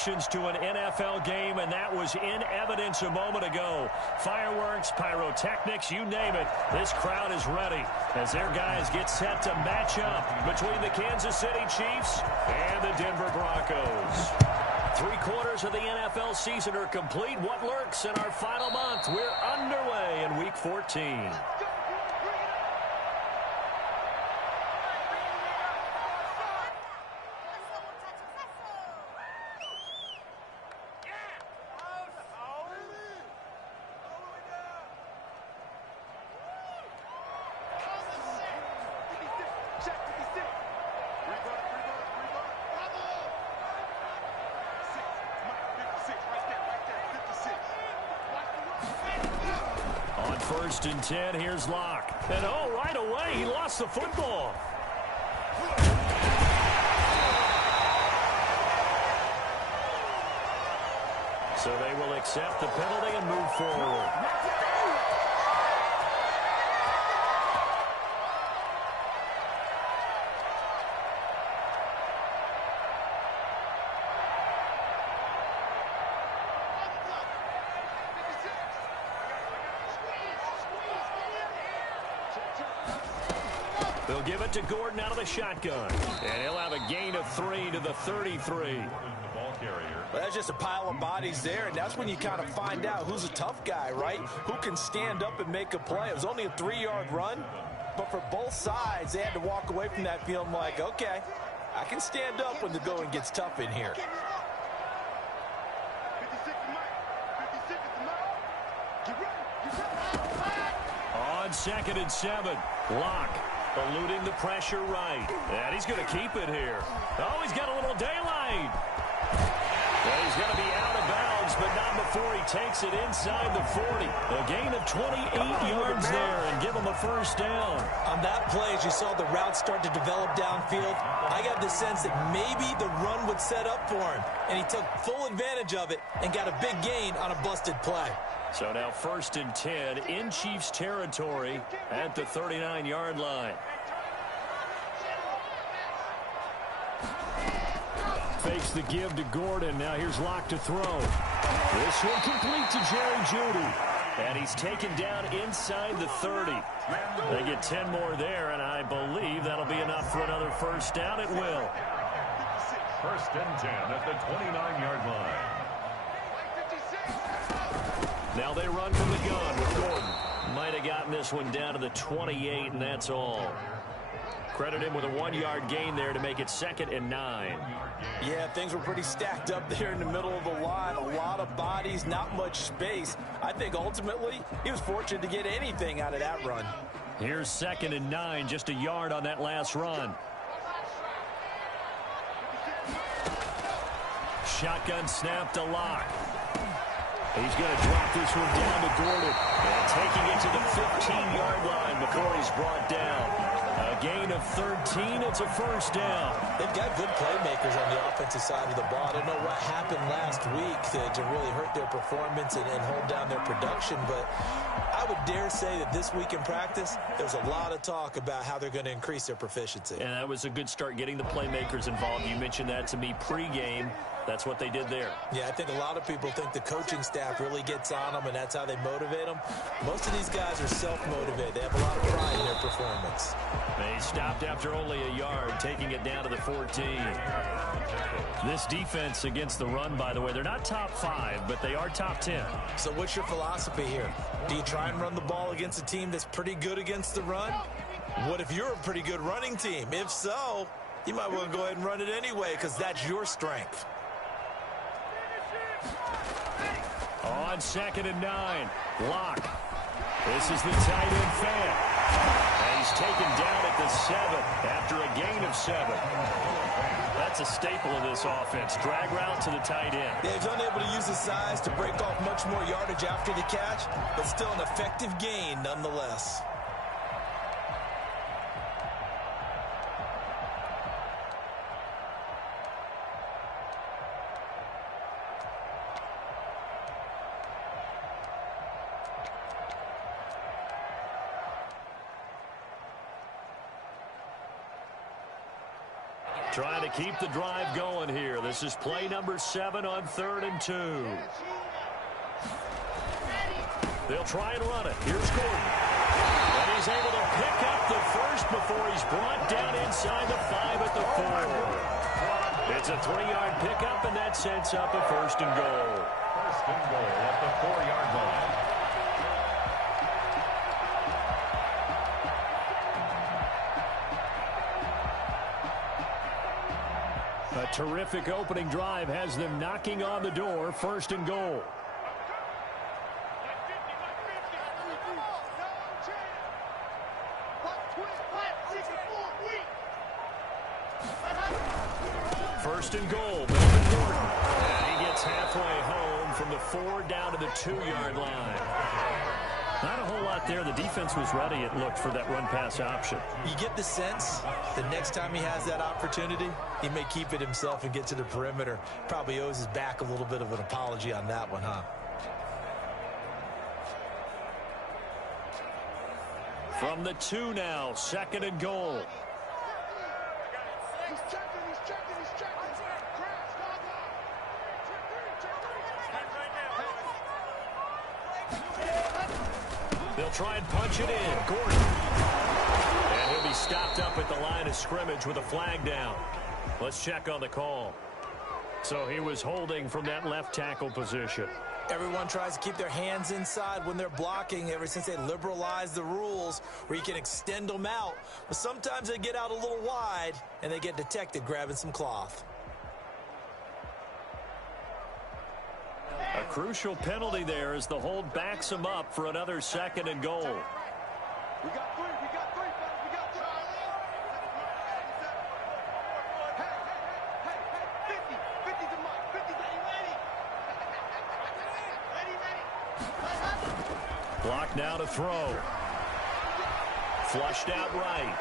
reactions to an NFL game, and that was in evidence a moment ago. Fireworks, pyrotechnics, you name it. This crowd is ready as their guys get set to match up between the Kansas City Chiefs and the Denver Broncos. 3/4 of the NFL season are complete. What lurks in our final month? We're underway in Week 14. First and 10, here's Locke. And right away, he lost the football. So they will accept the penalty and move forward. They'll give it to Gordon out of the shotgun. And he'll have a gain of 3 to the 33. Well, that's just a pile of bodies there, and that's when you kind of find out who's a tough guy, right? Who can stand up and make a play. It was only a 3-yard run, but for both sides, they had to walk away from that feeling like, okay, I can stand up when the going gets tough in here. On 2nd and 7, Locke eluding the pressure right. And he's going to keep it here. Oh, he's got a little daylight. Well, he's going to be out of bounds, but not before he takes it inside the 40. A gain of 28 yards there and give him a first down. On that play, as you saw the route start to develop downfield, I got the sense that maybe the run would set up for him. And he took full advantage of it and got a big gain on a busted play. So now 1st and 10 in Chiefs territory at the 39-yard line. Fakes the give to Gordon. Now here's Locke to throw. This one complete to Jerry Jeudy. And he's taken down inside the 30. They get 10 more there, and I believe that'll be enough for another first down. It will. 1st and 10 at the 29-yard line. Now they run from the gun with Gordon. Might have gotten this one down to the 28, and that's all. Credit him with a 1-yard gain there to make it 2nd and 9. Yeah, things were pretty stacked up there in the middle of the line. A lot of bodies, not much space. I think ultimately he was fortunate to get anything out of that run. Here's 2nd and 9, just a yard on that last run. Shotgun snap to Locke. He's going to drop this one down to Gordon. And taking it to the 15-yard line before he's brought down. A gain of 13. It's a first down. They've got good playmakers on the offensive side of the ball. I don't know what happened last week to really hurt their performance and hold down their production, but I would dare say that this week in practice, there's a lot of talk about how they're going to increase their proficiency. And that was a good start getting the playmakers involved. You mentioned that to me pregame. That's what they did there. Yeah, I think a lot of people think the coaching staff really gets on them, and that's how they motivate them. Most of these guys are self-motivated. They have a lot of pride in their performance. They stopped after only a yard, taking it down to the 14. This defense against the run, by the way, they're not top 5, but they are top 10. So what's your philosophy here? Do you try and run the ball against a team that's pretty good against the run? What if you're a pretty good running team? If so, you might want to go ahead and run it anyway because that's your strength. On 2nd and 9, Locke. This is the tight end fan. And he's taken down at the 7 after a gain of 7. That's a staple of this offense. Drag route to the tight end. Yeah, he's unable to use his size to break off much more yardage after the catch, but still an effective gain nonetheless. Trying to keep the drive going here. This is play number 7 on 3rd and 2. They'll try and run it. Here's Gordon. And he's able to pick up the first before he's brought down inside the 5 at the 4. It's a 3-yard pickup, and that sets up a 1st and goal. 1st and goal at the 4-yard line. A terrific opening drive has them knocking on the door. 1st and goal. First and goal. And he gets halfway home from the 4 down to the 2-yard line. Not a whole lot there. The defense was ready, it looked, for that run-pass option. You get the sense the next time he has that opportunity, he may keep it himself and get to the perimeter. Probably owes his back a little bit of an apology on that one, huh? From the 2 now, 2nd and goal. They'll try and punch it in. Gordon. And he'll be stopped up at the line of scrimmage with a flag down. Let's check on the call. So he was holding from that left tackle position. Everyone tries to keep their hands inside when they're blocking ever since they liberalized the rules where you can extend them out. But sometimes they get out a little wide and they get detected grabbing some cloth. A crucial penalty there as the hold backs him up for another 2nd and goal. We got 3, we got 3, fellas, we got 3. Hey, 50, 50's a mark, 50's ready. Block now to throw. Flushed out right.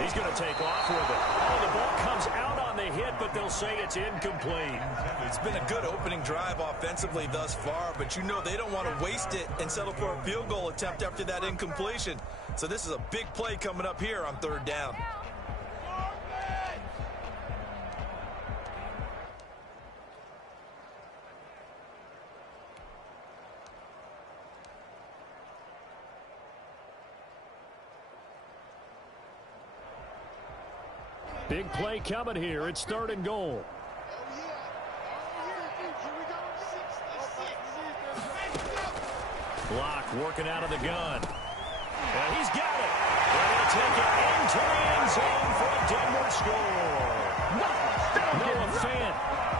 He's going to take off with it. Oh, the ball comes out on the hit, but they'll say it's incomplete. It's been a good opening drive offensively thus far, but you know they don't want to waste it and settle for a field goal attempt after that incompletion. So this is a big play coming up here on 3rd down. Big play coming here. It's 3rd and goal. Block working out of the gun. And he's got it. They're going to take it into the end zone for a Denver score. Noah Fant,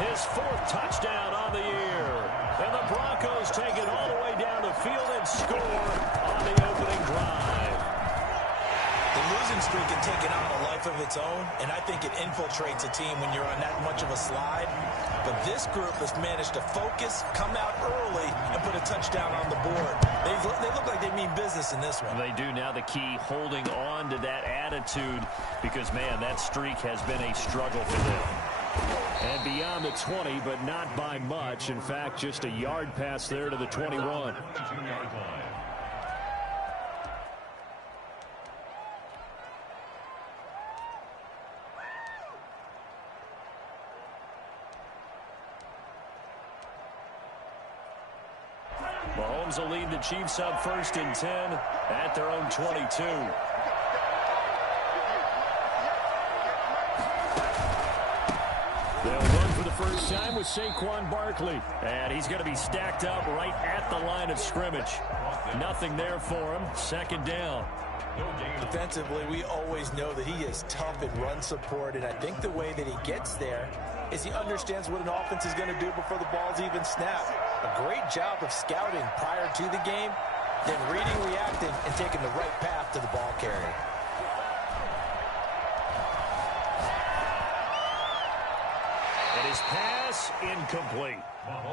his 4th touchdown on the year. And the Broncos take it all the way down the field and score on the opening drive. The losing streak had taken on a life of its own, and I think it infiltrates a team when you're on that much of a slide. But this group has managed to focus, come out early, and put a touchdown on the board. They look like they mean business in this one. They do. Now the key, holding on to that attitude, because, man, that streak has been a struggle for them. And beyond the 20, but not by much. In fact, just a yard pass there to the 21. Mahomes will lead the Chiefs up 1st and 10 at their own 22. They'll run for the first time with Saquon Barkley. And he's going to be stacked up right at the line of scrimmage. Nothing there for him. 2nd down. Defensively, we always know that he is tough in run support, and I think the way that he gets there is he understands what an offense is going to do before the ball's even snapped. A great job of scouting prior to the game, then reading, reacting, and taking the right path to the ball carrier. And his pass incomplete.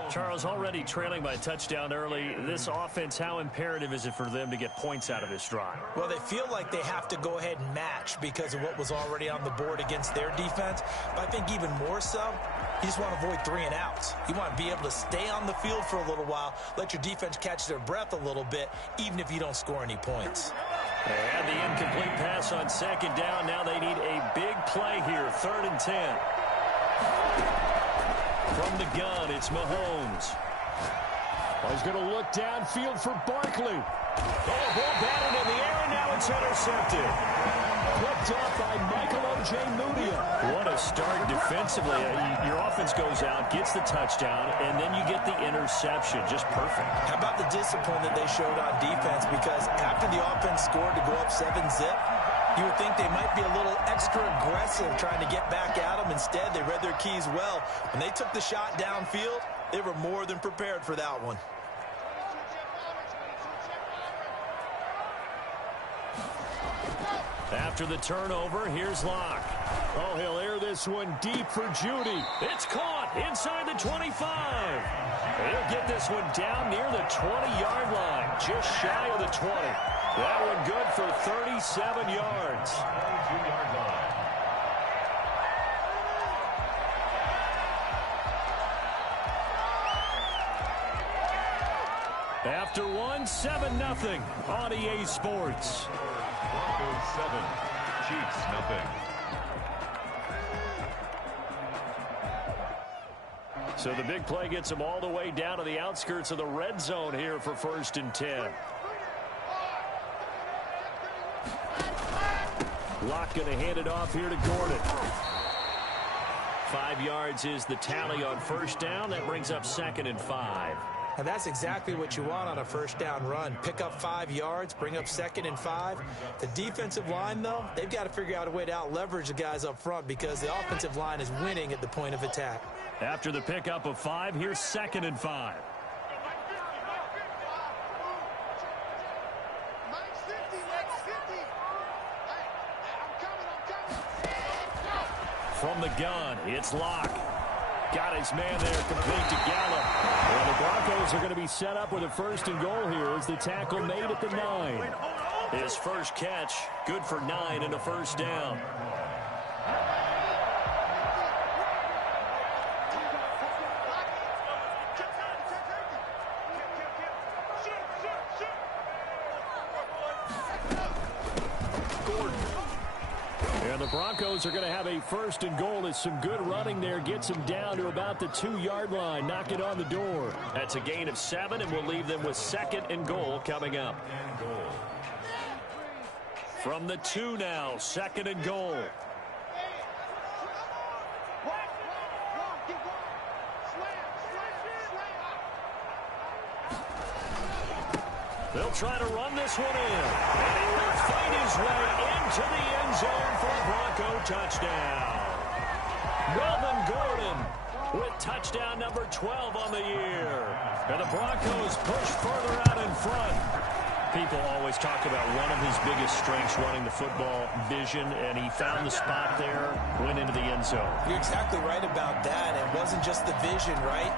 Charles, already trailing by a touchdown early. This offense, how imperative is it for them to get points out of this drive? Well, they feel like they have to go ahead and match because of what was already on the board against their defense. But I think even more so, You just want to avoid 3 and outs. You want to be able to stay on the field for a little while, let your defense catch their breath a little bit, even if you don't score any points. They had the incomplete pass on second down. Now they need a big play here, 3rd and 10. From the gun, it's Mahomes. He's going to look downfield for Barkley. Oh, ball batted in the air, and now it's intercepted. Picked off by Michael Ojemudia. What a start defensively. Your offense goes out, gets the touchdown, and then you get the interception. Just perfect. How about the discipline that they showed on defense? Because after the offense scored to go up 7-zip, you would think they might be a little extra aggressive trying to get back at them. Instead, they read their keys well. When they took the shot downfield, they were more than prepared for that one. After the turnover, here's Locke. Oh, he'll air this one deep for Judy. It's caught inside the 25. He'll get this one down near the 20-yard line, just shy of the 20. That one good for 37 yards. 22-yard line. After one, 7-0 on EA Sports. Broncos 7, Chiefs nothing. So the big play gets them all the way down to the outskirts of the red zone here for 1st and 10. Locke going to hand it off here to Gordon. 5 yards is the tally on 1st down. That brings up 2nd and 5. And that's exactly what you want on a 1st down run. Pick up 5 yards, bring up 2nd and 5. The defensive line, though, they've got to figure out a way to out-leverage the guys up front because the offensive line is winning at the point of attack. After the pickup of 5, here's 2nd and 5. From the gun, it's Locke. Got his man there, complete to Gallup. And the Broncos are going to be set up with a 1st and goal here as the tackle made at the 9. His first catch, good for 9 and a 1st down. And the Broncos are going to have a 1st and goal as some good running there gets them down to about the 2-yard line. Knock it on the door. That's a gain of 7, and we'll leave them with 2nd and goal coming up. From the 2 now, 2nd and goal. They'll try to run this one in. And he will fight his way into the end zone for a Bronco touchdown. Melvin Gordon with touchdown number 12 on the year. And the Broncos push further out in front. People always talk about one of his biggest strengths running the football, vision, and he found the spot there, went into the end zone. You're exactly right about that. It wasn't just the vision, right?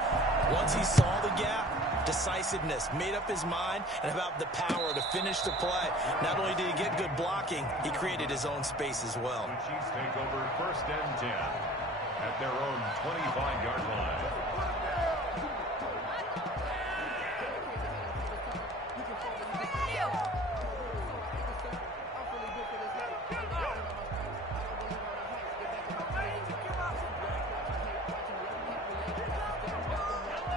Once he saw the gap, decisiveness, made up his mind, and about the power to finish the play. Not only did he get good blocking, he created his own space as well. The Chiefs take over 1st and 10 at their own 25-yard line.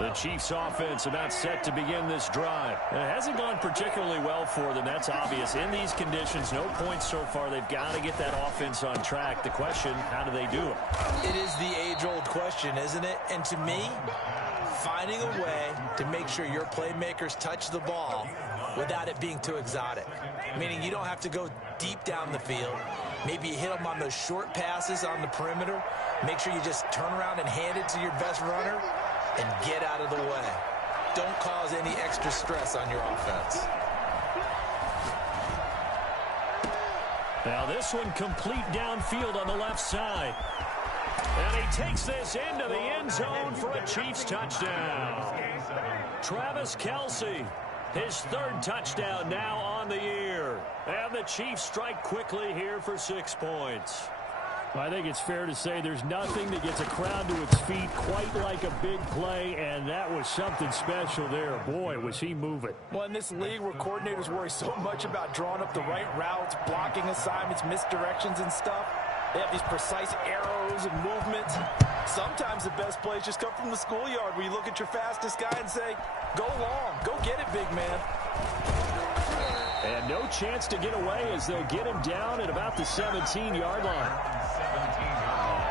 The Chiefs offense about set to begin this drive. It hasn't gone particularly well for them. That's obvious. In these conditions, no points so far. They've got to get that offense on track. The question, how do they do it? It is the age-old question, isn't it? And to me, finding a way to make sure your playmakers touch the ball without it being too exotic. Meaning you don't have to go deep down the field. Maybe you hit them on those short passes on the perimeter. Make sure you just turn around and hand it to your best runner and get out of the way. Don't cause any extra stress on your offense. Now this one complete downfield on the left side. And he takes this into the end zone for a Chiefs touchdown. Travis Kelce, his 3rd touchdown now on the year. And the Chiefs strike quickly here for 6 points. I think it's fair to say there's nothing that gets a crowd to its feet quite like a big play, and that was something special there. Boy, was he moving. Well, in this league where coordinators worry so much about drawing up the right routes, blocking assignments, misdirections and stuff, they have these precise arrows and movements. Sometimes the best plays just come from the schoolyard where you look at your fastest guy and say, go long, go get it, big man. And no chance to get away as they'll get him down at about the 17-yard line. 17-yard line.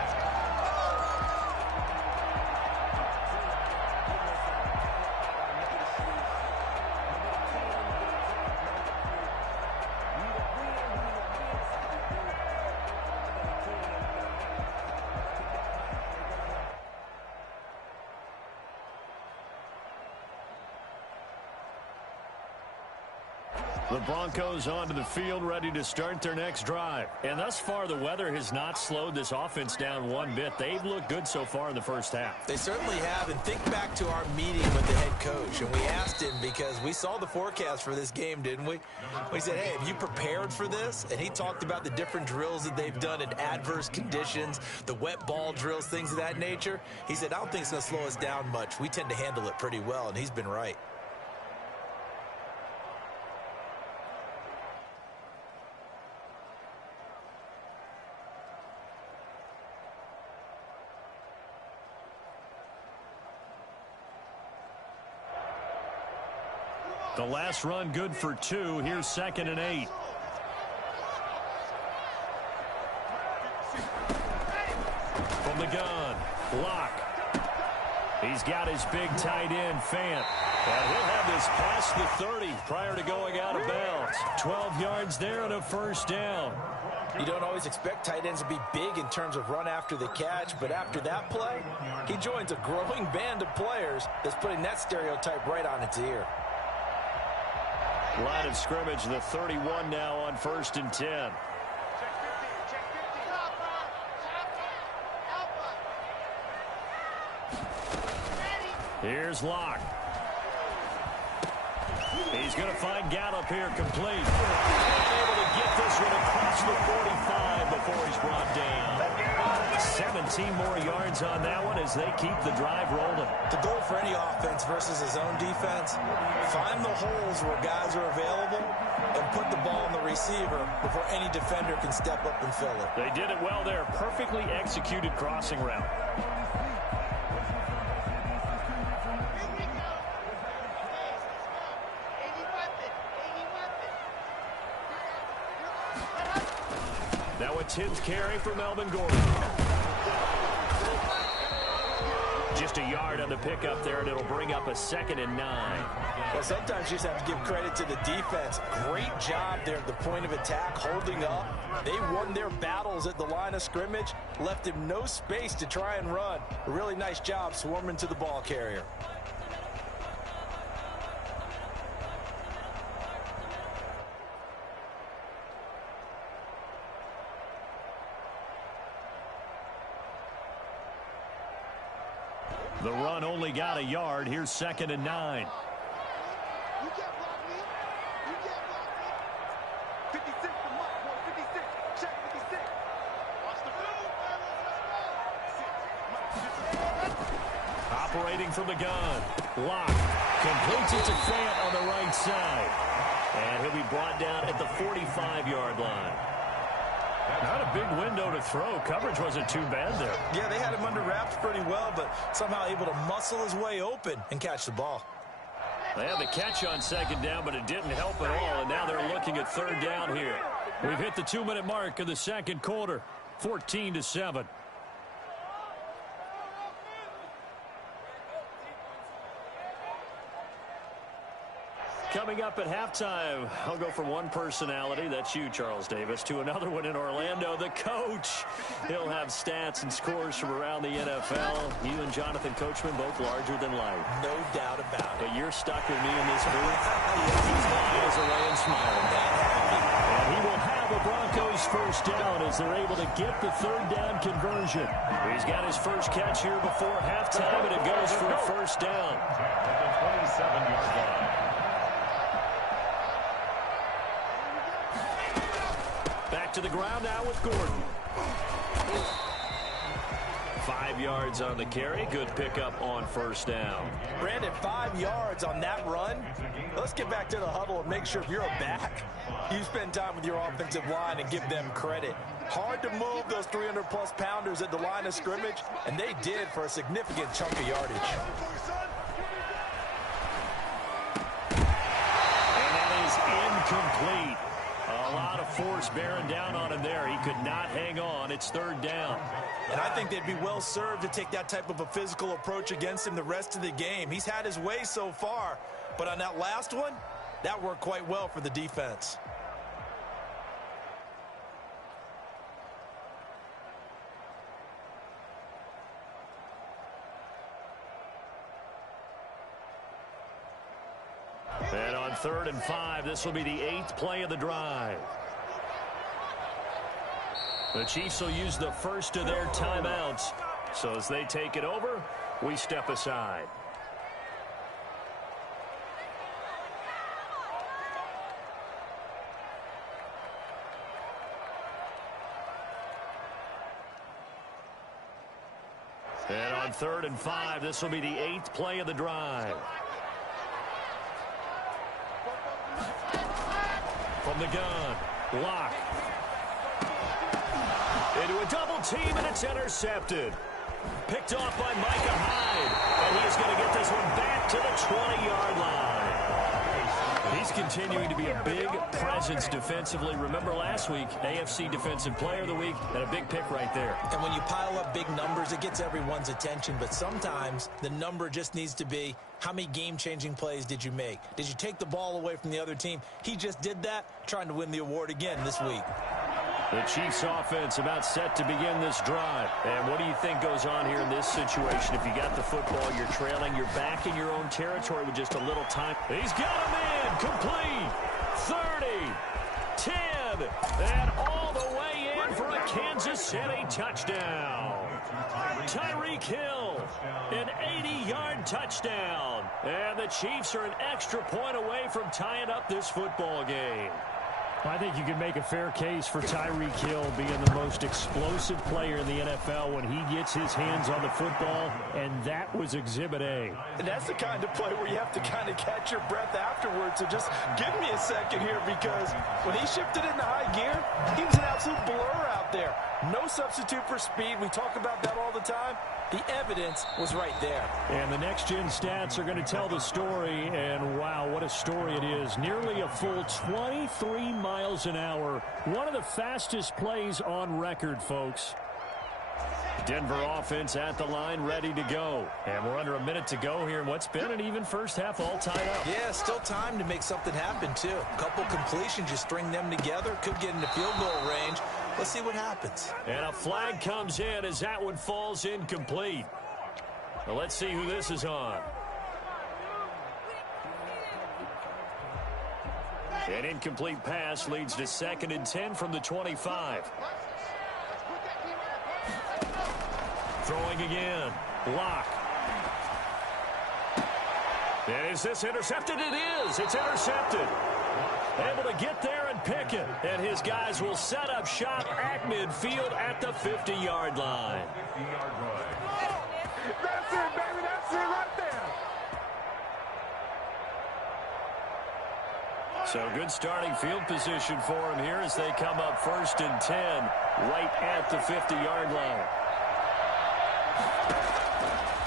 The Broncos onto the field, ready to start their next drive. And thus far, the weather has not slowed this offense down one bit. They've looked good so far in the first half. They certainly have. And think back to our meeting with the head coach. And we asked him because we saw the forecast for this game, didn't we? We said, hey, have you prepared for this? And he talked about the different drills that they've done in adverse conditions, the wet ball drills, things of that nature. He said, I don't think it's going to slow us down much. We tend to handle it pretty well. And he's been right. The last run good for 2. Here's 2nd and 8. From the gun, Locke. He's got his big tight end, Fant. And he'll have this past the 30 prior to going out of bounds. 12 yards there and a first down. You don't always expect tight ends to be big in terms of run after the catch, but after that play, he joins a growing band of players that's putting that stereotype right on its ear. Line of scrimmage, the 31 now on 1st and 10. Here's Locke. He's going to find Gallup here complete. Able to get this one across the 45 before he's brought down. 17 more yards on that one as they keep the drive rolling. The goal for any offense versus his own defense, find the holes where guys are available and put the ball on the receiver before any defender can step up and fill it. They did it well there. Perfectly executed crossing route. Now a 10th carry for Melvin Gordon. Just a yard on the pickup there, and it'll bring up a 2nd and 9. Well, sometimes you just have to give credit to the defense. Great job there at the point of attack, holding up. They won their battles at the line of scrimmage, left him no space to try and run. A really nice job swarming to the ball carrier. The run only got a yard. Here's 2nd and 9. You can't block me. You can't block me. 56 for Mike, boy. 56. Check 56. Watch the field. Operating from the gun. Locke completes it to Fant on the right side. And he'll be brought down at the 45-yard line. Not a big window to throw. Coverage wasn't too bad there. Yeah, they had him under wraps pretty well, but somehow able to muscle his way open and catch the ball. They had the catch on 2nd down, but it didn't help at all, and now they're looking at 3rd down here. We've hit the 2-minute mark of the 2nd quarter, 14-7. Coming up at halftime, I'll go from one personality, that's you, Charles Davis, to another one in Orlando, the coach. He'll have stats and scores from around the NFL. You and Jonathan Coachman, both larger than life. No doubt about it. But you're stuck with me in this booth. He's miles away and smiling. And he will have a Broncos first down as they're able to get the 3rd down conversion. He's got his first catch here before halftime, and it goes for a first down. At the 27-yard line. Back to the ground now with Gordon. 5 yards on the carry. Good pickup on first down. Brandon, 5 yards on that run. Let's get back to the huddle and make sure if you're a back, you spend time with your offensive line and give them credit. Hard to move those 300-plus pounders at the line of scrimmage, and they did for a significant chunk of yardage. And that is incomplete. A lot of force bearing down on him there. He could not hang on. It's third down. And I think they'd be well served to take that type of a physical approach against him the rest of the game. He's had his way so far, but on that last one, that worked quite well for the defense. And on 3rd and 5, this will be the 8th play of the drive. The Chiefs will use the first of their timeouts. So as they take it over, we step aside. And on 3rd and 5, this will be the 8th play of the drive. From the gun, Locke. Into a double team, and it's intercepted. Picked off by Micah Hyde. And he's going to get this one back to the 20-yard line. He's continuing to be a big presence defensively. Remember last week, AFC Defensive Player of the Week, and a big pick right there. And when you pile up big numbers, it gets everyone's attention. But sometimes the number just needs to be, how many game-changing plays did you make? Did you take the ball away from the other team? He just did that, trying to win the award again this week. The Chiefs offense about set to begin this drive. And what do you think goes on here in this situation? If you got the football, you're trailing, you're back in your own territory with just a little time. He's got him in, complete, 30, 10, and all the way in for a Kansas City touchdown. Tyreek Hill, an 80-yard touchdown. And the Chiefs are an extra point away from tying up this football game. I think you can make a fair case for Tyreek Hill being the most explosive player in the NFL when he gets his hands on the football, and that was Exhibit A. And that's the kind of play where you have to kind of catch your breath afterwards. So just give me a second here, because when he shifted into high gear, he was an absolute blur out there. No substitute for speed. We talk about that all the time. The evidence was right there. And the next-gen stats are going to tell the story, and wow, what a story it is. Nearly a full 23 miles an hour. One of the fastest plays on record, folks. Denver offense at the line, ready to go. And we're under a minute to go here in what's been an even first half, all tied up. Yeah, still time to make something happen, too. A couple completions, you string them together, could get into field goal range. Let's see what happens. And a flag comes in as that one falls incomplete. Well, let's see who this is on. An incomplete pass leads to 2nd and 10 from the 25. Throwing again. Locke. And is this intercepted? It is. It's intercepted. Able to get there and pick it. And his guys will set up shop at midfield at the 50-yard line. That's it, baby. That's it right there. So good starting field position for him here as they come up 1st and 10 right at the 50-yard line.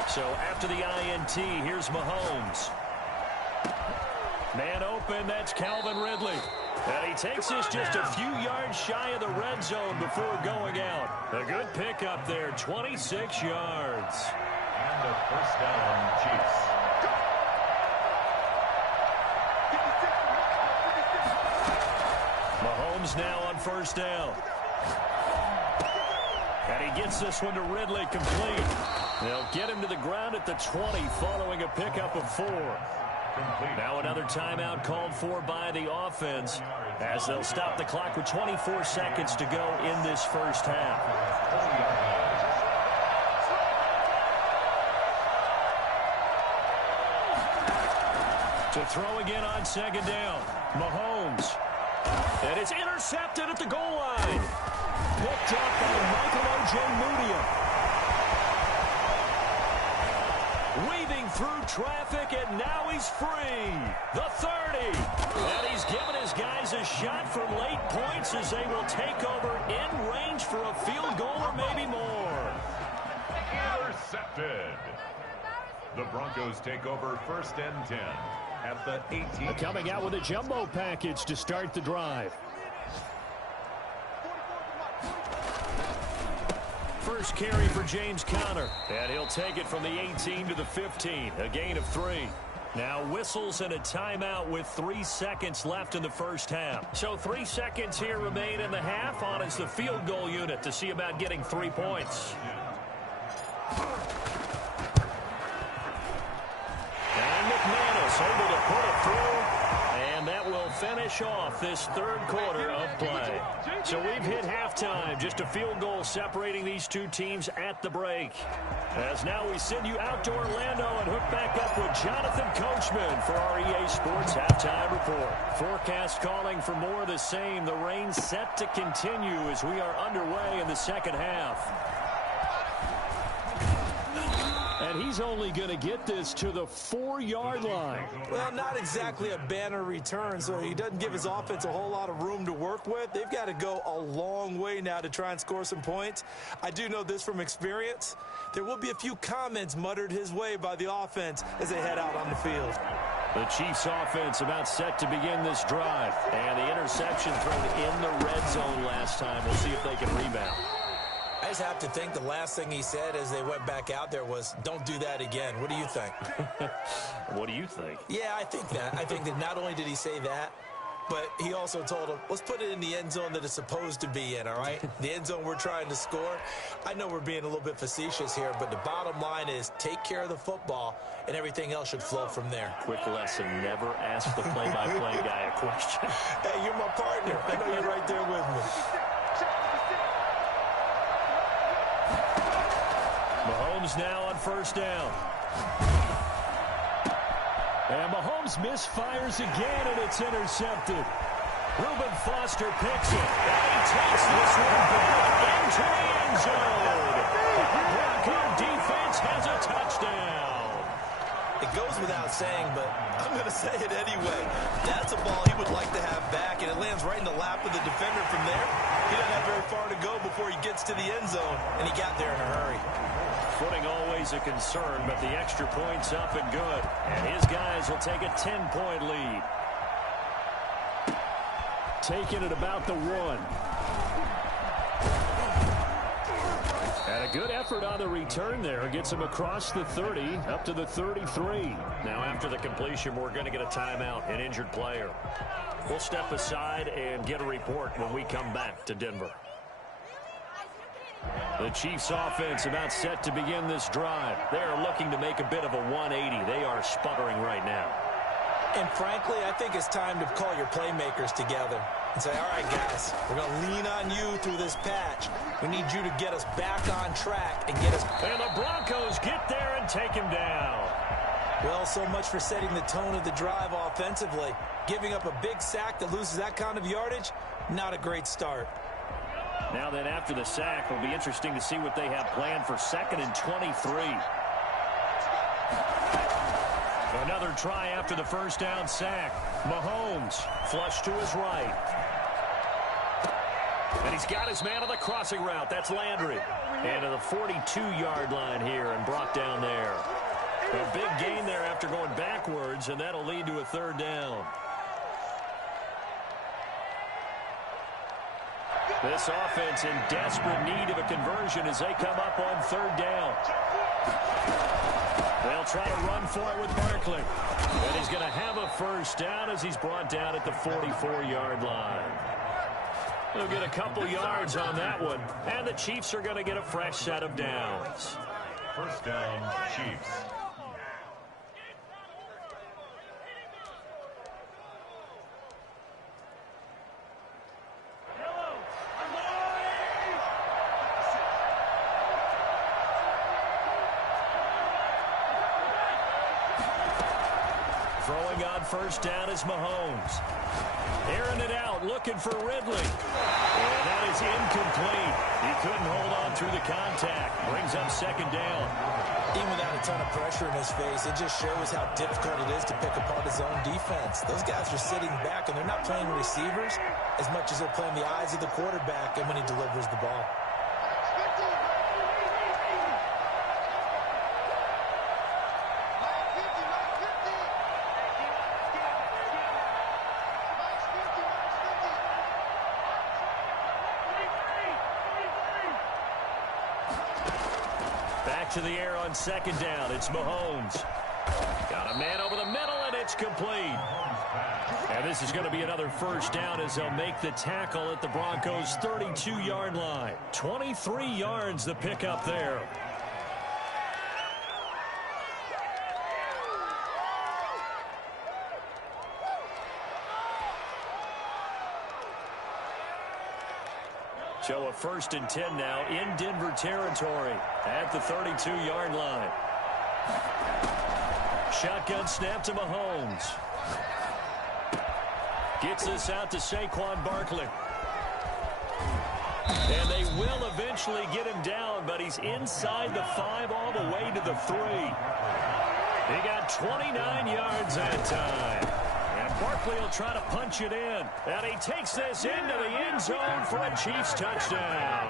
So after the INT, here's Mahomes. Man open, that's Calvin Ridley. And he takes this just a few yards shy of the red zone before going out. A good pickup there, 26 yards. And a first down, Chiefs. Mahomes now on 1st down. And he gets this one to Ridley complete. They'll get him to the ground at the 20 following a pickup of 4. Now another timeout called for by the offense as they'll stop the clock with 24 seconds to go in this first half. To throw again on 2nd down. Mahomes. And it's intercepted at the goal line. Picked picked up by Michael Ojemudia. Weaving through traffic, and now he's free. The 30. And he's given his guys a shot for late points as they will take over in range for a field goal or maybe more. Intercepted. The Broncos take over 1st and 10 at the 18. Coming out with a jumbo package to start the drive. First carry for James Conner. And he'll take it from the 18 to the 15. A gain of 3. Now whistles and a timeout with 3 seconds left in the first half. So 3 seconds here remain in the half. On is the field goal unit to see about getting 3 points. And McManus able to put it through. And that will finish off this third quarter of play. So we've hit halftime. Just a field goal separating these two teams at the break. As now we send you out to Orlando and hook back up with Jonathan Coachman for our EA Sports Halftime Report. Forecast calling for more of the same. The rain set to continue as we are underway in the second half. And he's only going to get this to the 4-yard line. Well, not exactly a banner return, so he doesn't give his offense a whole lot of room to work with. They've got to go a long way now to try and score some points. I do know this from experience. There will be a few comments muttered his way by the offense as they head out on the field. The Chiefs offense about set to begin this drive. And the interception thrown in the red zone last time. We'll see if they can rebound. I just have to think the last thing he said as they went back out there was, don't do that again. What do you think? What do you think? Yeah, I think that. I think that not only did he say that, but he also told him, let's put it in the end zone that it's supposed to be in, all right? The end zone we're trying to score. I know we're being a little bit facetious here, but the bottom line is take care of the football, and everything else should flow from there. Quick lesson, never ask the play-by-play guy a question. Hey, you're my partner. I know you're right there with me. Mahomes now on first down. And Mahomes misfires again, and it's intercepted. Reuben Foster picks it. And he takes this one back into the end zone. The Bronco defense has a touchdown. It goes without saying, but I'm going to say it anyway. That's a ball he would like to have back, and it lands right in the lap of the defender from there. He doesn't have very far to go before he gets to the end zone, and he got there in a hurry. Footing always a concern, but the extra point's up and good. And his guys will take a 10-point lead. Taking it about the 1. And a good effort on the return there. Gets him across the 30, up to the 33. Now after the completion, we're going to get a timeout, an injured player. We'll step aside and get a report when we come back to Denver. The Chiefs offense about set to begin this drive. They are looking to make a bit of a 180. They are sputtering right now. And frankly, I think it's time to call your playmakers together and say, all right, guys, we're going to lean on you through this patch. We need you to get us back on track and get us. And the Broncos get there and take him down. Well, so much for setting the tone of the drive offensively. Giving up a big sack that loses that kind of yardage, not a great start. Now then, after the sack, it'll be interesting to see what they have planned for 2nd and 23. Another try after the first down sack. Mahomes flush to his right. And he's got his man on the crossing route. That's Landry. And to the 42-yard line here and brought down there. A big gain there after going backwards, and that'll lead to a 3rd down. This offense in desperate need of a conversion as they come up on 3rd down. They'll try to run for it with Barkley. And he's going to have a first down as he's brought down at the 44-yard line. They'll get a couple yards on that one. And the Chiefs are going to get a fresh set of downs. First down, Chiefs. Throwing on first down is Mahomes. Airing it out, looking for Ridley. And that is incomplete. He couldn't hold on through the contact. Brings up second down. Even without a ton of pressure in his face, it just shows how difficult it is to pick apart his own defense. Those guys are sitting back, and they're not playing receivers as much as they're playing the eyes of the quarterback and when he delivers the ball. Back to the air on second down. It's Mahomes. Got a man over the middle, and it's complete. And this is going to be another first down as they'll make the tackle at the Broncos' 32-yard line. 23 yards the pickup there. So a 1st and 10 now in Denver territory at the 32-yard line. Shotgun snap to Mahomes. Gets this out to Saquon Barkley. And they will eventually get him down, but he's inside the 5 all the way to the 3. He got 29 yards that time. And Barkley will try to punch it in. And he takes this into the end zone for a Chiefs touchdown.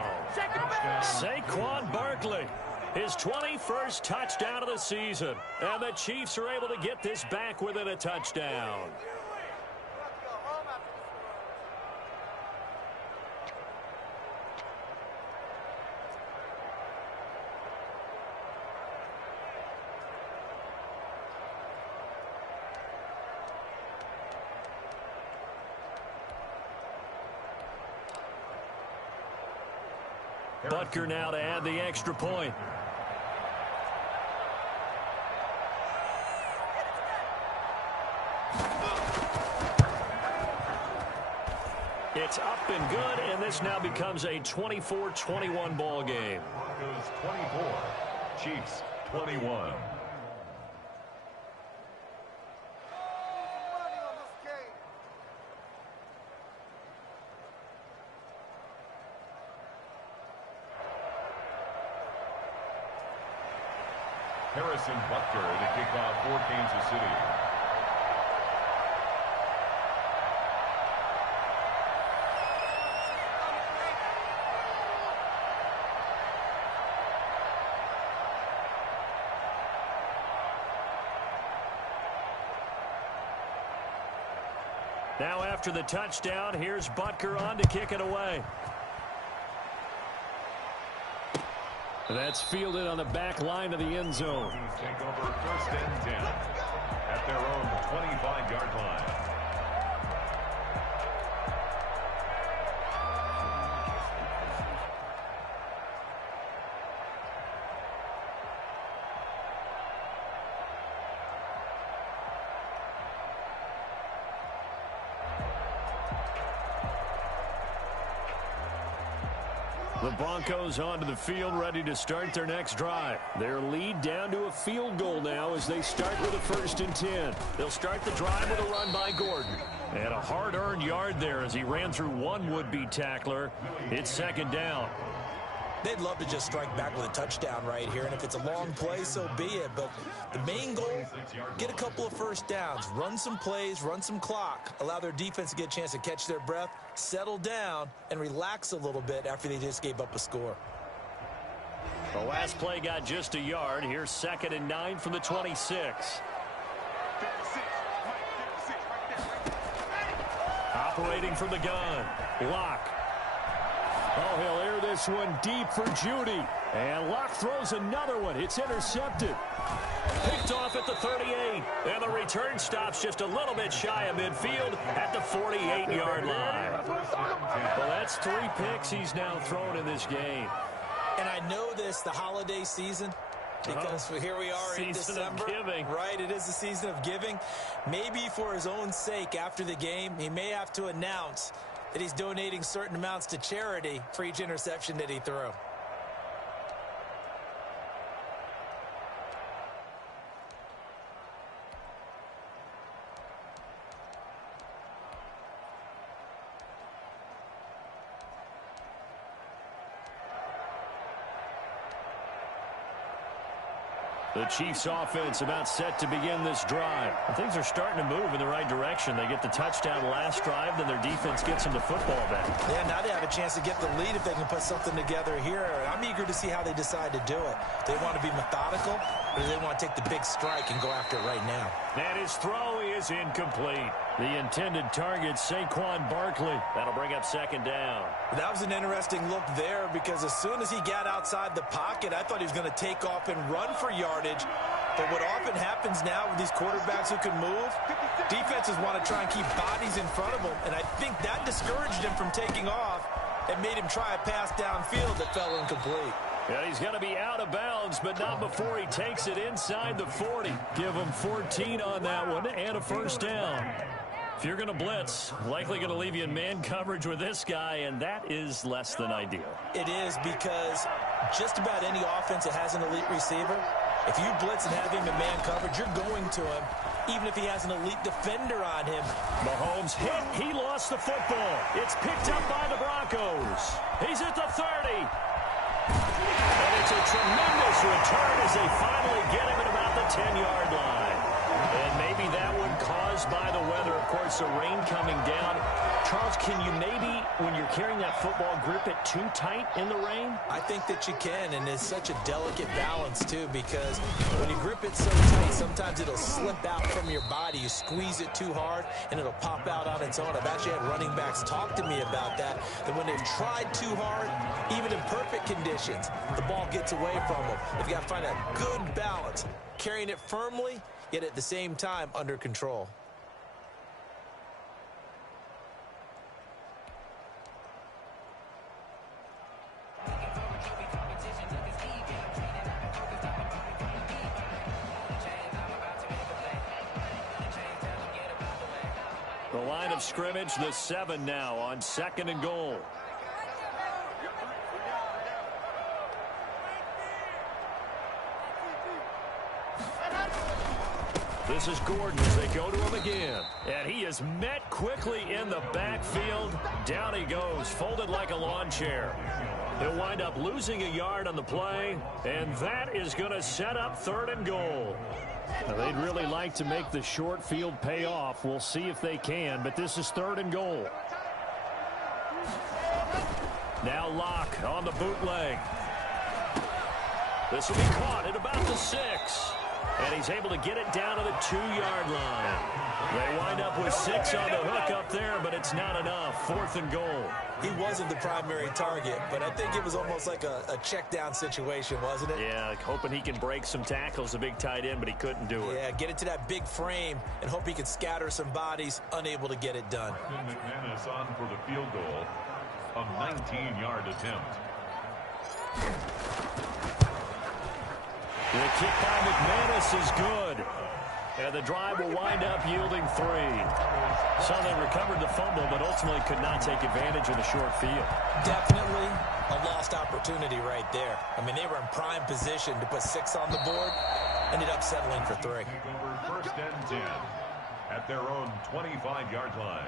Saquon Barkley, his 21st touchdown of the season. And the Chiefs are able to get this back within a touchdown. Butker now to add the extra point. It's up and good, and this now becomes a 24-21 ball game. Broncos 24, Chiefs 21. Harrison Butker to kick off for Kansas City. Now after the touchdown, here's Butker on to kick it away. That's fielded on the back line of the end zone. Take over 1st and 10 at their own 25-yard line. The Broncos onto the field, ready to start their next drive. Their lead down to a field goal now as they start with a 1st and 10. They'll start the drive with a run by Gordon. And a hard-earned yard there as he ran through one would-be tackler. It's 2nd down. They'd love to just strike back with a touchdown right here, and if it's a long play, so be it. But the main goal, get a couple of first downs, run some plays, run some clock, allow their defense to get a chance to catch their breath, settle down, and relax a little bit after they just gave up a score. The last play got just a yard. Here's 2nd and 9 from the 26. Operating from the gun. Locke. Oh, he'll air this one deep for Judy. And Locke throws another one. It's intercepted. Picked off at the 38. And the return stops just a little bit shy of midfield at the 48-yard line. Well, that's 3 picks he's now thrown in this game. And I know this, the holiday season, because here we are in December. Season of giving. Right, it is the season of giving. Maybe for his own sake after the game, he may have to announce that he's donating certain amounts to charity for each interception that he threw. The Chiefs offense about set to begin this drive. Things are starting to move in the right direction. They get the touchdown last drive, then their defense gets them the football back. Yeah, now they have a chance to get the lead if they can put something together here. I'm eager to see how they decide to do it. They want to be methodical, or do they want to take the big strike and go after it right now? And his throw is incomplete. The intended target, Saquon Barkley. That'll bring up second down. That was an interesting look there because as soon as he got outside the pocket, I thought he was going to take off and run for yardage. But what often happens now with these quarterbacks who can move, defenses want to try and keep bodies in front of them. And I think that discouraged him from taking off and made him try a pass downfield that fell incomplete. Yeah, he's going to be out of bounds, but not before he takes it inside the 40. Give him 14 on that one and a first down. If you're going to blitz, likely going to leave you in man coverage with this guy, and that is less than ideal. It is because just about any offense that has an elite receiver, if you blitz and have him in man coverage, you're going to him, even if he has an elite defender on him. Mahomes hit. He lost the football. It's picked up by the Broncos. He's at the 30. And it's a tremendous return as they finally get him at about the 10-yard line. And maybe that one caused by the weather. Of course, the rain coming down. Charles, can you maybe, when you're carrying that football, grip it too tight in the rain? I think that you can, and it's such a delicate balance, too, because when you grip it so tight, sometimes it'll slip out from your body. You squeeze it too hard, and it'll pop out on its own. I've actually had running backs talk to me about that when they've tried too hard, even in perfect conditions, the ball gets away from them. They've got to find a good balance, carrying it firmly, yet at the same time under control. The line of scrimmage, the 7 now on 2nd and goal. This is Gordon as they go to him again. And he is met quickly in the backfield. Down he goes, folded like a lawn chair. He'll wind up losing a yard on the play, and that is going to set up 3rd and goal. Now, they'd really like to make the short field pay off. We'll see if they can, but this is 3rd and goal. Now Locke on the bootleg. This will be caught at about the 6. And he's able to get it down to the 2-yard line. They wind up with 6 on the hook up there, but it's not enough. 4th and goal. He wasn't the primary target, but I think it was almost like a check down situation, wasn't it? Yeah, like hoping he can break some tackles, a big tight end, but he couldn't do it. Yeah, get it to that big frame and hope he can scatter some bodies, unable to get it done. McManus on for the field goal, a 19-yard attempt. The kick by McManus is good. And the drive will wind up yielding 3. So they recovered the fumble, but ultimately could not take advantage of the short field. Definitely a lost opportunity right there. I mean, they were in prime position to put 6 on the board. Ended up settling for 3. Over 1st and 10 at their own 25-yard line.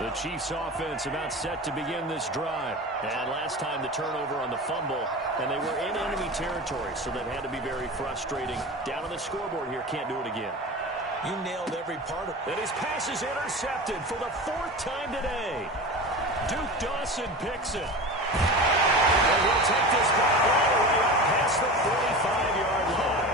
The Chiefs offense about set to begin this drive. And last time the turnover on the fumble, and they were in enemy territory, so that had to be very frustrating. Down on the scoreboard here, can't do it again. You nailed every part of it. And his pass is intercepted for the 4th time today. Duke Dawson picks it. And we'll take this back all the way up past the 45-yard line.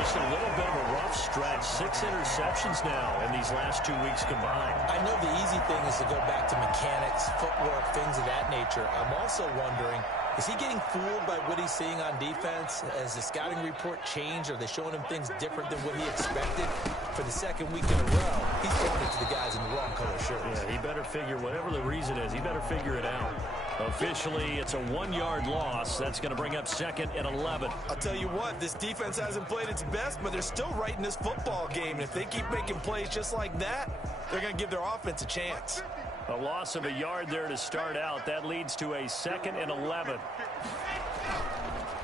Just a little bit of a rough stretch. 6 interceptions now in these last 2 weeks combined. I know the easy thing is to go back to mechanics, footwork, things of that nature. I'm also wondering, is he getting fooled by what he's seeing on defense? Has the scouting report changed? Are they showing him things different than what he expected? For the 2nd week in a row, he's throwing it to the guys in the wrong color shirts. Yeah, he better figure, whatever the reason is, he better figure it out. Officially, it's a 1-yard loss. That's going to bring up 2nd and 11. I'll tell you what, this defense hasn't played its best, but they're still right in this football game. And if they keep making plays just like that, they're going to give their offense a chance. A loss of a yard there to start out. That leads to a 2nd and 11.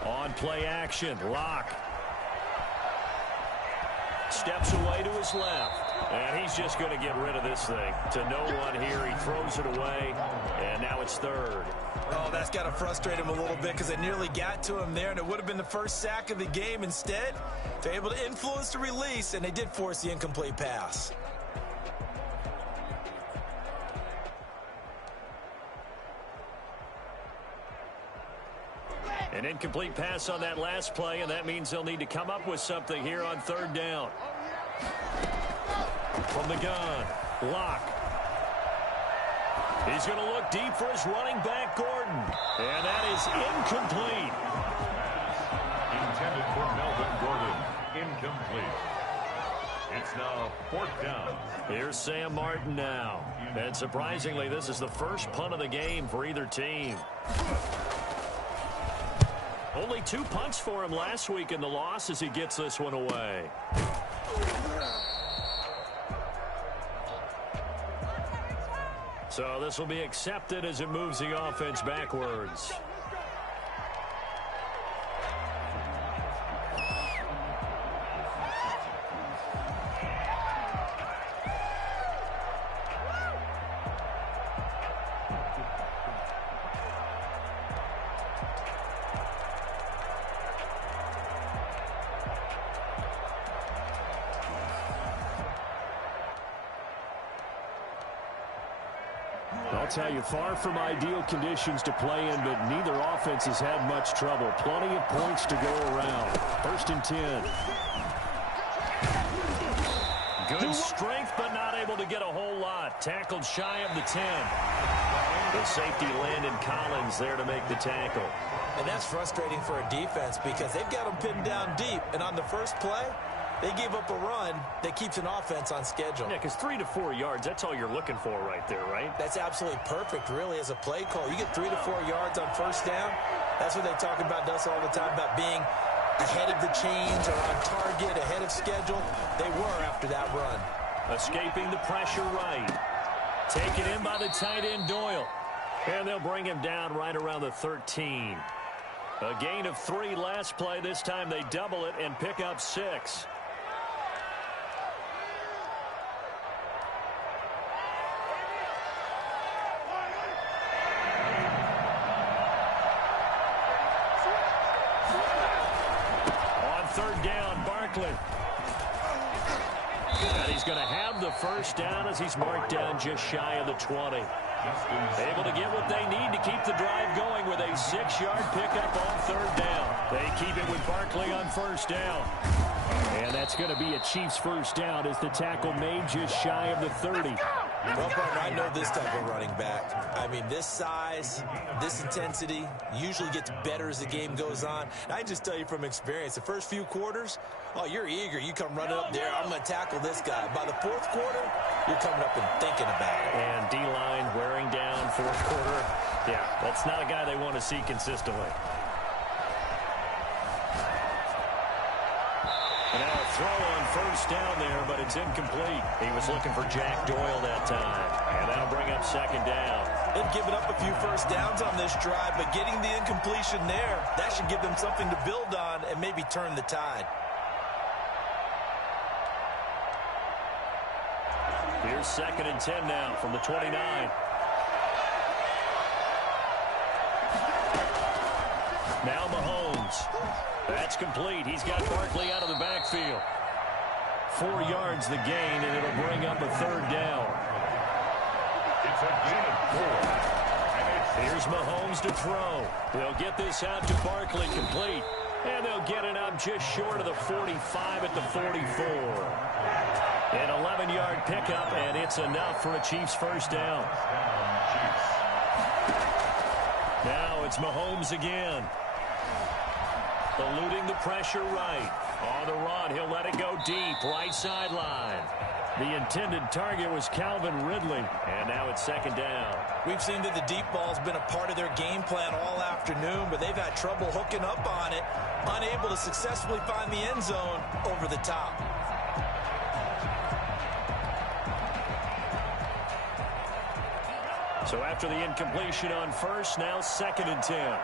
On play action, Locke. steps away to his left. And he's just going to get rid of this thing. To no one here, he throws it away, and now it's third. Oh, that's got to frustrate him a little bit because they nearly got to him there, and it would have been the first sack of the game. Instead, they're able to influence the release, and they did force the incomplete pass. An incomplete pass on that last play, and that means they'll need to come up with something here on third down. From the gun, Locke. He's going to look deep for his running back, Gordon. And that is incomplete. Intended for Melvin Gordon. Incomplete. It's now fourth down. Here's Sam Martin now. And surprisingly, this is the first punt of the game for either team. Only 2 punts for him last week in the loss as he gets this one away. So this will be accepted as it moves the offense backwards. I'll tell you, far from ideal conditions to play in, but neither offense has had much trouble. Plenty of points to go around. 1st and 10. Good strength, but not able to get a whole lot. Tackled shy of the 10. The safety, Landon Collins, there to make the tackle. And that's frustrating for a defense because they've got them pinned down deep. And on the first play, they gave up a run that keeps an offense on schedule. Yeah, because 3 to 4 yards, that's all you're looking for right there, right? That's absolutely perfect, really, as a play call. You get 3 to 4 yards on first down. That's what they talk about, Dust, all the time, about being ahead of the chains or on target, ahead of schedule. They were after that run. Escaping the pressure right. Taken in by the tight end, Doyle. And they'll bring him down right around the 13. A gain of 3 last play. This time they double it and pick up 6. And he's going to have the first down as he's marked down just shy of the 20. Able to get what they need to keep the drive going with a 6-yard pickup on third down. They keep it with Barkley on first down. And that's going to be a Chiefs first down as the tackle made just shy of the 30. Well, partner, I know this type of running back. I mean, this size, this intensity usually gets better as the game goes on. And I can just tell you from experience, the first few quarters, oh, you're eager. You come running up there, I'm going to tackle this guy. By the fourth quarter, you're coming up and thinking about it. And D-line wearing down fourth quarter. Yeah, that's not a guy they want to see consistently. Now a throw on first down there, but it's incomplete. He was looking for Jack Doyle that time. And that'll bring up second down. They've given up a few first downs on this drive, but getting the incompletion there, that should give them something to build on and maybe turn the tide. Here's 2nd and 10 now from the 29. Now Mahomes. That's complete. He's got Barkley out of the backfield. 4 yards the gain, and it'll bring up a third down. It's a gain of 4. Here's Mahomes to throw. They'll get this out to Barkley, complete. And they'll get it up just short of the 45 at the 44. An 11-yard pickup, and it's enough for a Chiefs first down. Now it's Mahomes again. Eluding the pressure right. On the run, he'll let it go deep, right sideline. The intended target was Calvin Ridley, and now it's second down. We've seen that the deep ball's been a part of their game plan all afternoon, but they've had trouble hooking up on it, unable to successfully find the end zone over the top. So after the incompletion on first, now 2nd and 10.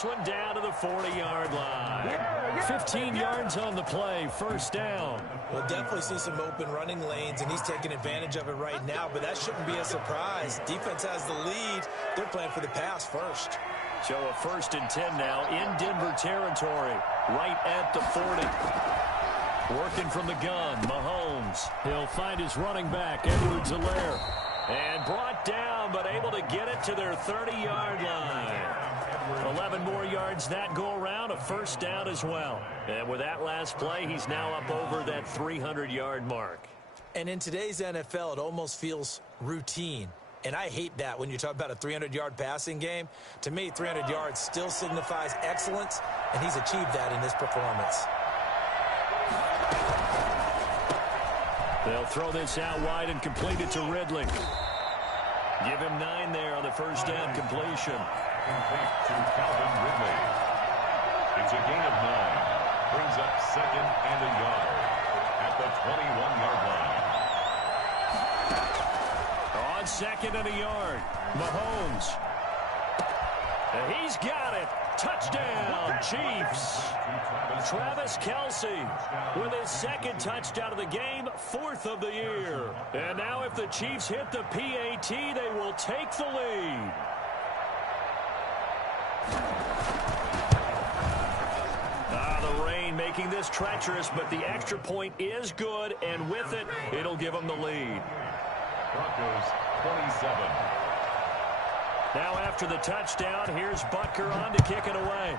this one down to the 40-yard line. 15 yards on the play, first down. We'll definitely see some open running lanes, and he's taking advantage of it right now, but that shouldn't be a surprise. Defense has the lead. They're playing for the pass first. So a 1st and 10 now in Denver territory, right at the 40. Working from the gun, Mahomes. He'll find his running back, Edwards-Helaire. And brought down, but able to get it to their 30-yard line. 11 more yards that go around, a first down as well. And with that last play, he's now up over that 300-yard mark. And in today's NFL, it almost feels routine. And I hate that when you talk about a 300-yard passing game. To me, 300 yards still signifies excellence, and he's achieved that in this performance. They'll throw this out wide and complete it to Ridley. Give him 9 there on the first down completion. Complete to Calvin Ridley. It's a gain of 9. Brings up 2nd and a yard at the 21-yard line. On 2nd and a yard, Mahomes. And he's got it. Touchdown, Chiefs. Travis Kelce with his 2nd touchdown of the game, 4th of the year. And now if the Chiefs hit the PAT, they will take the lead. The rain making this treacherous, but the extra point is good, and with it, it'll give them the lead. Broncos 27. Now after the touchdown, here's Butker on to kick it away.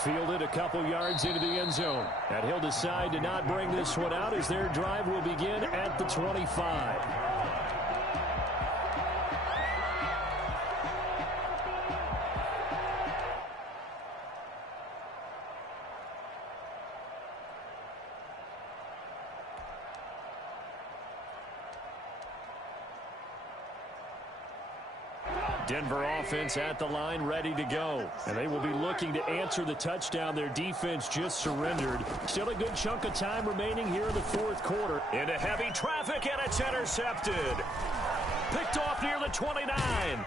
Fielded a couple yards into the end zone. And he'll decide to not bring this one out as their drive will begin at the 25. Denver offense at the line, ready to go. And they will be looking to answer the touchdown their defense just surrendered. Still a good chunk of time remaining here in the 4th quarter. Into heavy traffic, and it's intercepted. Picked off near the 29.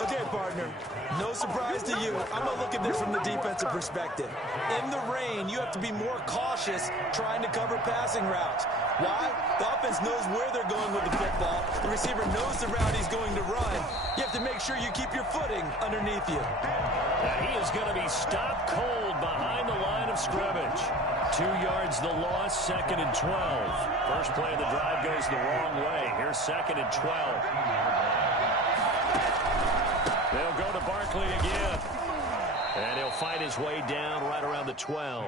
Okay, partner, no surprise to you. I'm going to look at this from the defensive perspective. In the rain, you have to be more cautious trying to cover passing routes. Why? The offense knows where they're going with the football. The receiver knows the route he's going to run. You have to make sure you keep your footing underneath you. And he is going to be stopped cold behind the line of scrimmage. 2 yards the loss, 2nd and 12. First play of the drive goes the wrong way. Here's 2nd and 12. They'll go to Barkley again. And he'll fight his way down right around the 12.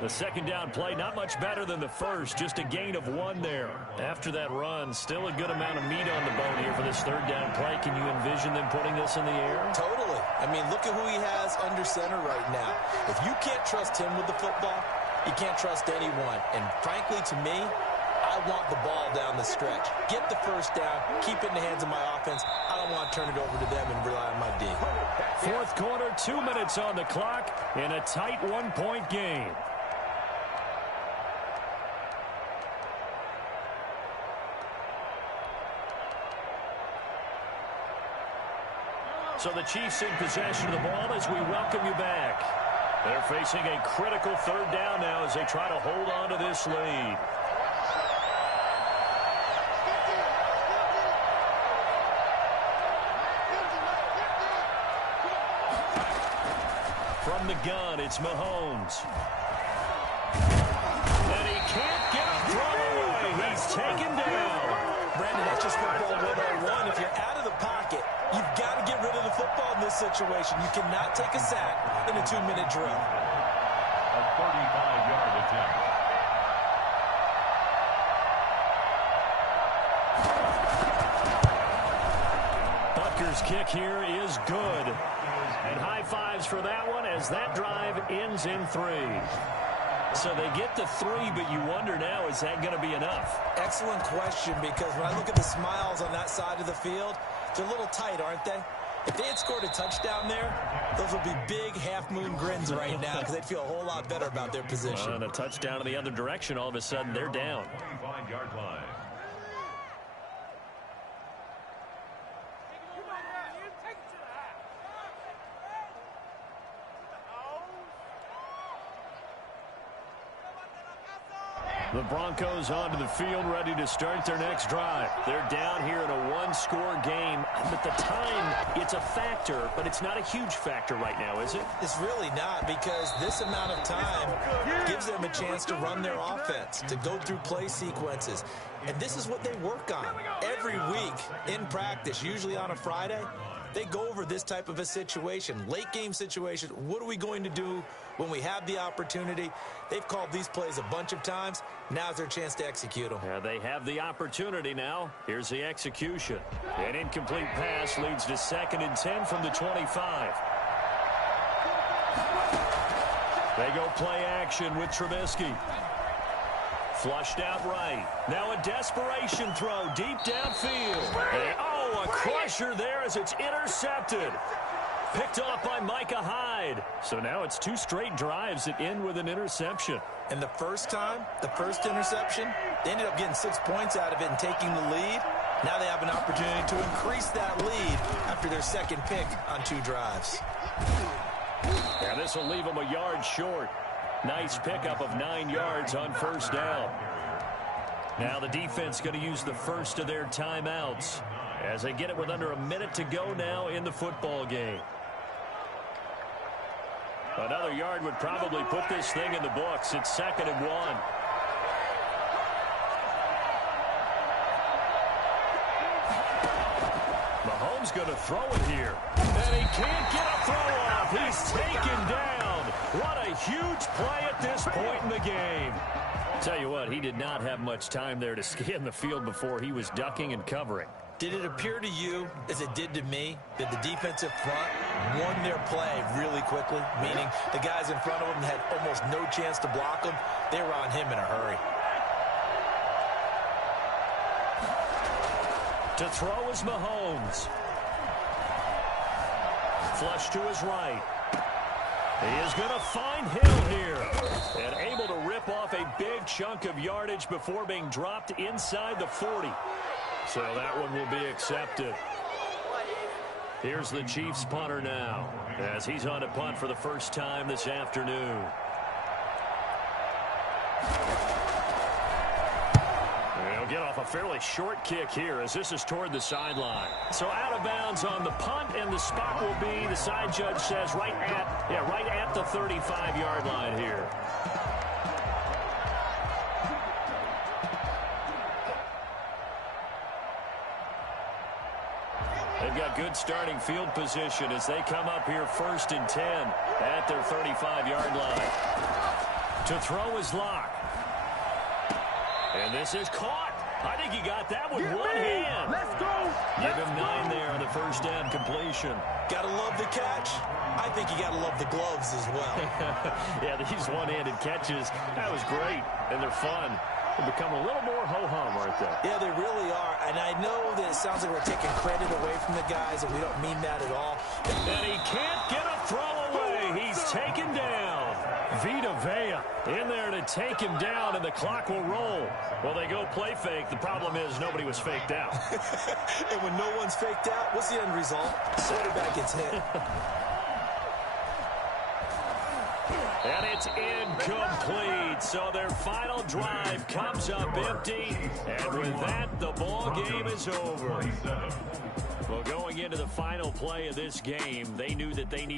The 2nd down play, not much better than the first, just a gain of 1 there. After that run, still a good amount of meat on the bone here for this 3rd down play. Can you envision them putting this in the air? Totally. I mean, look at who he has under center right now. If you can't trust him with the football, you can't trust anyone. And frankly, to me, I want the ball down the stretch. Get the first down, keep it in the hands of my offense. I don't want to turn it over to them and rely on my D. 4th quarter, 2 minutes on the clock in a tight 1-point game. So the Chiefs in possession of the ball as we welcome you back. They're facing a critical 3rd down now as they try to hold on to this lead. From the gun, it's Mahomes. And he can't get a throw away. He's taken down. Brandon, that's just football 101. If you're out of the pocket, you've got to get rid of the football in this situation. You cannot take a sack in a 2-minute drill. A 35-yard attempt. Butker's kick here is good. And high fives for that one as that drive ends in 3. So they get the 3, but you wonder now, is that going to be enough? Excellent question, because when I look at the smiles on that side of the field, they're a little tight, aren't they? If they had scored a touchdown there, those would be big half-moon grins right now because they'd feel a whole lot better about their position. And a touchdown in the other direction, all of a sudden they're down. 25-yard line. Broncos onto the field, ready to start their next drive. They're down here in a one-score game. But the time, it's a factor, but it's not a huge factor right now, is it? It's really not, because this amount of time gives them a chance to run their offense, to go through play sequences. And this is what they work on every week in practice, usually on a Friday. They go over this type of a situation, late game situation. What are we going to do when we have the opportunity? They've called these plays a bunch of times. Now's their chance to execute them. Yeah, they have the opportunity now. Here's the execution. An incomplete pass leads to 2nd and 10 from the 25. They go play action with Trubisky. Flushed out right. Now a desperation throw deep downfield. A crusher there as it's intercepted. Picked off by Micah Hyde. So now it's 2 straight drives that end with an interception. And the first time, the first interception, they ended up getting 6 points out of it and taking the lead. Now they have an opportunity to increase that lead after their second pick on 2 drives. Yeah, this will leave them a yard short. Nice pickup of 9 yards on first down. Now the defense going to use the first of their timeouts as they get it with under a minute to go now in the football game. Another yard would probably put this thing in the books. It's 2nd and 1. Mahomes going to throw it here. And he can't get a throw off. He's taken down. What a huge play at this point in the game. Tell you what, he did not have much time there to scan the field before he was ducking and covering. Did it appear to you, as it did to me, that the defensive front won their play really quickly? Meaning the guys in front of them had almost no chance to block them. They were on him in a hurry. To throw is Mahomes. Flush to his right. He is going to find Hill here. And able to rip off a big chunk of yardage before being dropped inside the 40. So that one will be accepted. Here's the Chiefs punter now as he's on a punt for the first time this afternoon. He'll get off a fairly short kick here as this is toward the sideline. So out of bounds on the punt, and the spot will be, the side judge says, right at the 35-yard line here. They've got good starting field position as they come up here 1st and 10 at their 35-yard line. To throw is Locke. And this is caught. I think he got that with one hand. Let's go. Give him 9 there on the first down completion. Gotta love the catch. I think you gotta love the gloves as well. Yeah, these one-handed catches, that was great, and they're fun. They become a little more ho-hum, aren't they? Yeah, they really are. And I know that it sounds like we're taking credit away from the guys, and we don't mean that at all. And he can't get a throw away. He's taken down. Vita Vea in there to take him down, and the clock will roll. Well, they go play fake. The problem is nobody was faked out. And when no one's faked out, what's the end result? Quarterback gets hit. And it's incomplete. So their final drive comes up empty. And with that, the ball game is over. Well, going into the final play of this game, they knew that they needed